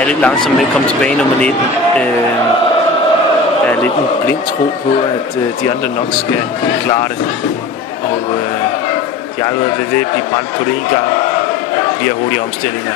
er lidt langsom med at komme tilbage i nummer 19. Der er lidt en blind tro på, at de andre nok skal klare det. Og de har allerede ved at blive brændt på det en gang. Bliver hurtige omstillinger.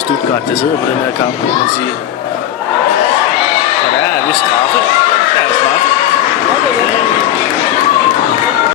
Stuttgart, der sidder på den her kamp, kan man sige. Så der er vist straffe.